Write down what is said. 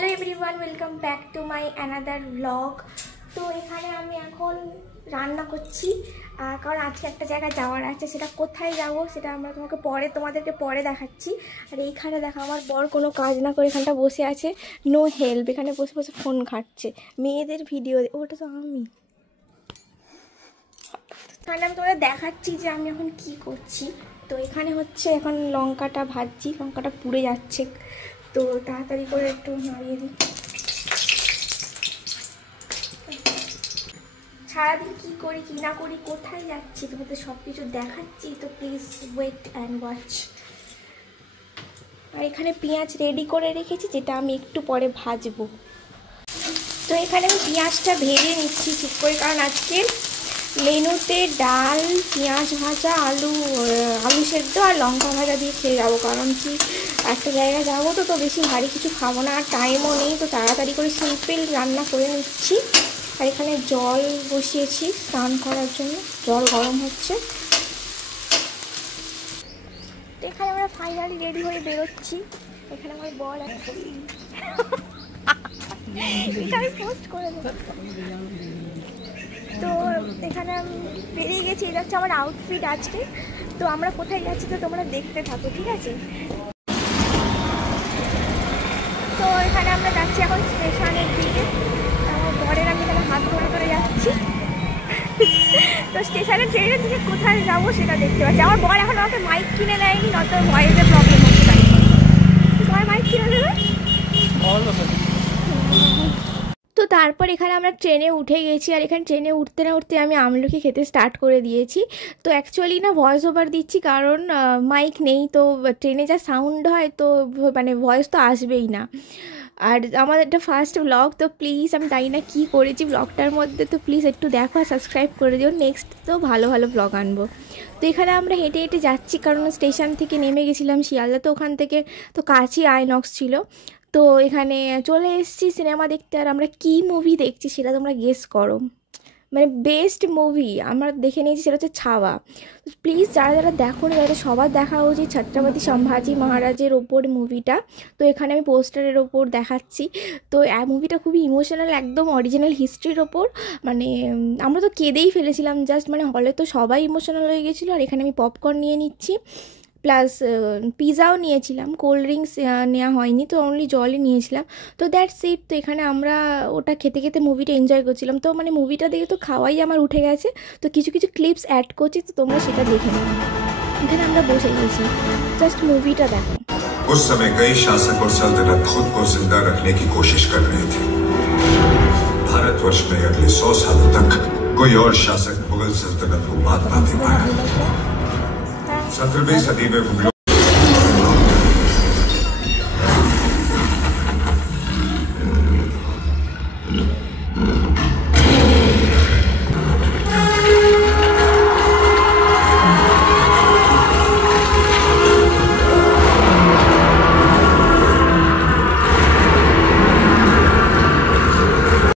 Hello everyone, welcome back to my another blog. তো এখানে আমি এখন রান্না করছি কারণ আজকে একটা জায়গায় যাওয়ার আছে। সেটা কোথায় যাব সেটা আমরা তোমাদেরকে পরে দেখাচ্ছি। আর এইখানে দেখো আমার বর কোনো কাজ না করে এখানটা বসে আছে, নো হেল্প, এখানে বসে বসে ফোন ঘাঁটছে, মেয়েদের ভিডিও। ওটা তো আমি তাহলে আমি তোমাদের দেখাচ্ছি যে আমি এখন কি করছি। তো এখানে হচ্ছে এখন লঙ্কাটা ভাজছি, লঙ্কাটা পুড়ে যাচ্ছে, তো তাড়াতাড়ি করে একটু নাড়িয়ে দিই। সারাদিন কী করি কী না করি, কোথায় যাচ্ছি তোমাদের সব কিছু দেখাচ্ছি, তো প্লিজ ওয়েট অ্যান্ড ওয়াচ। আর এখানে পেঁয়াজ রেডি করে রেখেছি, যেটা আমি একটু পরে ভাজবো। তো এখানে আমি পেঁয়াজটা ভেজে নিচ্ছি ঠিক করে, কারণ আজকে মেনুতে ডাল, পেঁয়াজ ভাজা, আলু সেদ্ধ আর লঙ্কা ভাজা দিয়ে খেয়ে যাবো। কারণ কি একটা জায়গায় যাবো তো বেশি ভারী কিছু খাবো না, আর টাইমও নেই, তো তাড়াতাড়ি করে সিম্পল রান্না করে নিচ্ছি। আর এখানে জল বসিয়েছি স্নান করার জন্য, জল গরম হচ্ছে। তো এখানে আমরা ফাইনালি রেডি হয়ে বেরোচ্ছি। এখানে আমার বর আছে, পোস্ট করে দেবো। তো এখানে আমি বেরিয়ে গেছি, এটা হচ্ছে আমার আউটফিট আজকে। তো আমরা কোথায় যাচ্ছি তো তোমরা দেখতে থাকো, ঠিক আছে? তো এখানে আমরা যাচ্ছি এখন স্টেশনের দিকে। আমার বরের আমি এখানে হাত ধরে ধরে যাচ্ছি। তো স্টেশনের ট্রেনের দিকে কোথায় যাবো সেটা দেখতে পাচ্ছি। আমার বর এখন আমাকে মাইক কিনে দেয়নি, নয়তো ভয়েসের প্রবলেম হচ্ছে। তাই তোমার মাইক কিনে দেবে। তো তারপর এখানে আমরা ট্রেনে উঠে গেছি। আর এখানে ট্রেনে উঠতে না উঠতে আমি আমলকি খেতে স্টার্ট করে দিয়েছি। তো অ্যাকচুয়ালি না ভয়েস ওভার দিচ্ছি, কারণ মাইক নেই, তো ট্রেনে যা সাউন্ড হয় তো মানে ভয়েস তো আসবেই না। আর আমার একটা ফার্স্ট ব্লগ, তো প্লিজ আমি জানি না কী করেছি ব্লগটার মধ্যে, তো প্লিজ একটু দেখো আর সাবস্ক্রাইব করে দিও। নেক্সট তো ভালো ভালো ব্লগ আনবো। তো এখানে আমরা হেঁটে হেঁটে যাচ্ছি, কারণ স্টেশন থেকে নেমে গেছিলাম শিয়ালদা, তো ওখান থেকে তো কাছেই আইনক্স ছিল। তো এখানে চলে এসেছি সিনেমা দেখতে। আর আমরা কী মুভি দেখছি সেটা তোমরা গেস করো। মানে বেস্ট মুভি আমরা দেখে নিয়েছি, সেটা হচ্ছে ছাওয়া। প্লিজ যারা যারা দেখো না, যারা সবার দেখা উচিত ছত্রপতি সম্ভাজি মহারাজের ওপর মুভিটা। তো এখানে আমি পোস্টারের ওপর দেখাচ্ছি। তো মুভিটা খুবই ইমোশনাল, একদম অরিজিনাল হিস্ট্রির ওপর। মানে আমরা তো কেঁদেই ফেলেছিলাম জাস্ট, মানে হলে তো সবাই ইমোশনাল হয়ে গেছিলো। আর এখানে আমি পপকর্ন নিয়ে নিচ্ছি, প্লাস পিৎজাও নিয়েছিলাম, কোল্ড ড্রিঙ্কস নেওয়া হয়নি, তো অনলি জলই নিয়েছিলাম। তো দ্যাটস ইট। তো এখানে আমরা ওটা খেতে খেতে মুভিটা এনজয় করছিলাম। তো মানে মুভিটা দেখে তো খাওয়াই আমার উঠে গেছে, তো কিছু কিছু ক্লিপস অ্যাড করছি, তো তোমরা সেটা দেখে নেবে। এখানে আমরা বসে গেছি, জাস্ট মুভিটা দেখো। उस समय कई शासक और सल्तनत खुद को जिंदा रखने की कोशिश कर रहे थे। भारतवर्ष में अगले 100 सालों तक कोई और शासक मुगल सल्तनत को मात ना दे पाया। 17वीं सदी में